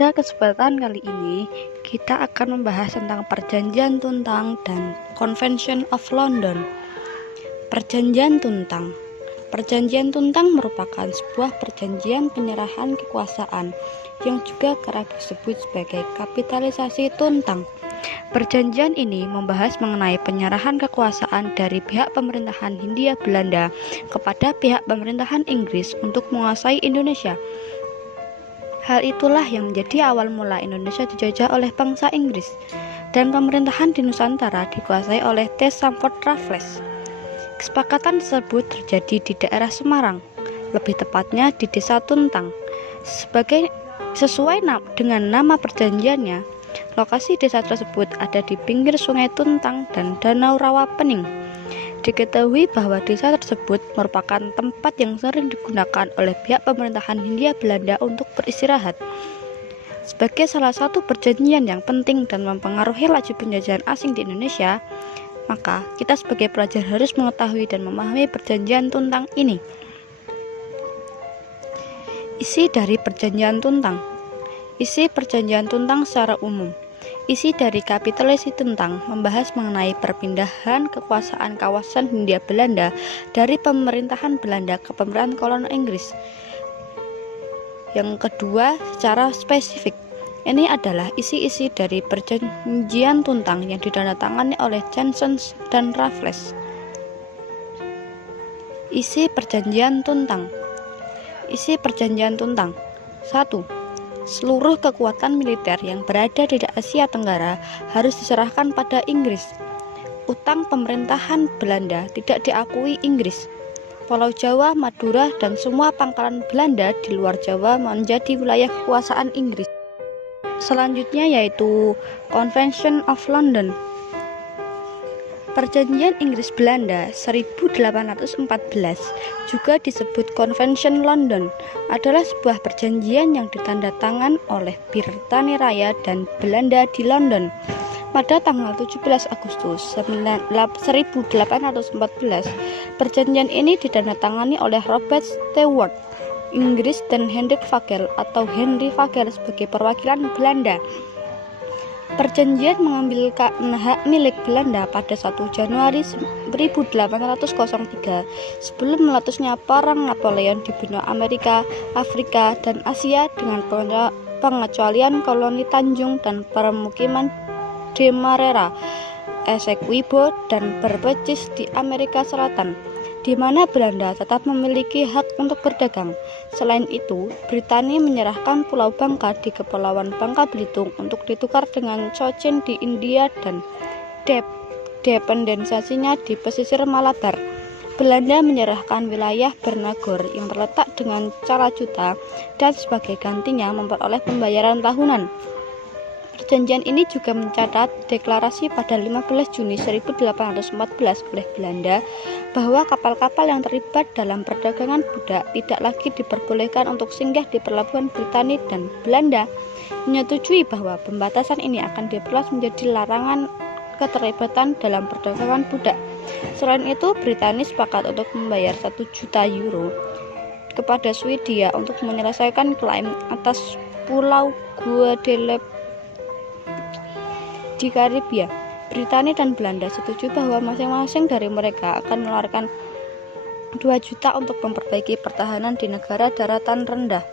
Pada kesempatan kali ini, kita akan membahas tentang Perjanjian Tuntang dan Convention of London. Perjanjian Tuntang. Perjanjian Tuntang merupakan sebuah perjanjian penyerahan kekuasaan yang juga kerap disebut sebagai kapitalisasi Tuntang. Perjanjian ini membahas mengenai penyerahan kekuasaan dari pihak pemerintahan Hindia Belanda kepada pihak pemerintahan Inggris untuk menguasai Indonesia. Hal itulah yang menjadi awal mula Indonesia dijajah oleh bangsa Inggris dan pemerintahan di Nusantara dikuasai oleh T. Stamford Raffles. Kesepakatan tersebut terjadi di daerah Semarang, lebih tepatnya di Desa Tuntang. Sesuai dengan nama perjanjiannya, lokasi desa tersebut ada di pinggir Sungai Tuntang dan Danau Rawa Pening. Diketahui bahwa desa tersebut merupakan tempat yang sering digunakan oleh pihak pemerintahan Hindia Belanda untuk beristirahat. Sebagai salah satu perjanjian yang penting dan mempengaruhi laju penjajahan asing di Indonesia, maka kita sebagai pelajar harus mengetahui dan memahami perjanjian Tuntang ini. Isi dari perjanjian Tuntang. Isi perjanjian Tuntang secara umum. Isi dari kapitulasi Tuntang membahas mengenai perpindahan kekuasaan kawasan Hindia Belanda dari pemerintahan Belanda ke pemerintahan kolonial Inggris. Yang kedua, secara spesifik, ini adalah isi-isi dari perjanjian Tuntang yang ditandatangani oleh Johnson dan Raffles. Isi perjanjian Tuntang. Isi perjanjian Tuntang. 1. Seluruh kekuatan militer yang berada di Asia Tenggara harus diserahkan pada Inggris. Utang pemerintahan Belanda tidak diakui Inggris. Pulau Jawa, Madura, dan semua pangkalan Belanda di luar Jawa menjadi wilayah kekuasaan Inggris. Selanjutnya yaitu Convention of London. Perjanjian Inggris-Belanda 1814, juga disebut Convention London, adalah sebuah perjanjian yang ditandatangan oleh Britania Raya dan Belanda di London pada tanggal 17 Agustus 1814. Perjanjian ini ditandatangani oleh Robert Stewart, Inggris, dan Hendrik Vogel atau Henry Vogel sebagai perwakilan Belanda. Perjanjian mengambil hak milik Belanda pada 1 Januari 1803 sebelum meletusnya Perang Napoleon di benua Amerika, Afrika, dan Asia dengan pengecualian koloni Tanjung dan permukiman Demerara, Essequibo, dan Berbice di Amerika Selatan, di mana Belanda tetap memiliki hak untuk berdagang. Selain itu, Britania menyerahkan Pulau Bangka di Kepulauan Bangka Belitung untuk ditukar dengan Cochin di India dan dependensasinya di pesisir Malabar. Belanda menyerahkan wilayah Bernagor yang terletak dengan Calajuta dan sebagai gantinya memperoleh pembayaran tahunan. Perjanjian ini juga mencatat deklarasi pada 15 Juni 1814 oleh Belanda bahwa kapal-kapal yang terlibat dalam perdagangan budak tidak lagi diperbolehkan untuk singgah di pelabuhan Britania, dan Belanda menyetujui bahwa pembatasan ini akan diperluas menjadi larangan keterlibatan dalam perdagangan budak. Selain itu, Britania sepakat untuk membayar 1 juta euro kepada Swedia untuk menyelesaikan klaim atas Pulau Guadeloupe di Karibia. Britania dan Belanda setuju bahwa masing-masing dari mereka akan mengeluarkan 2 juta untuk memperbaiki pertahanan di negara daratan rendah.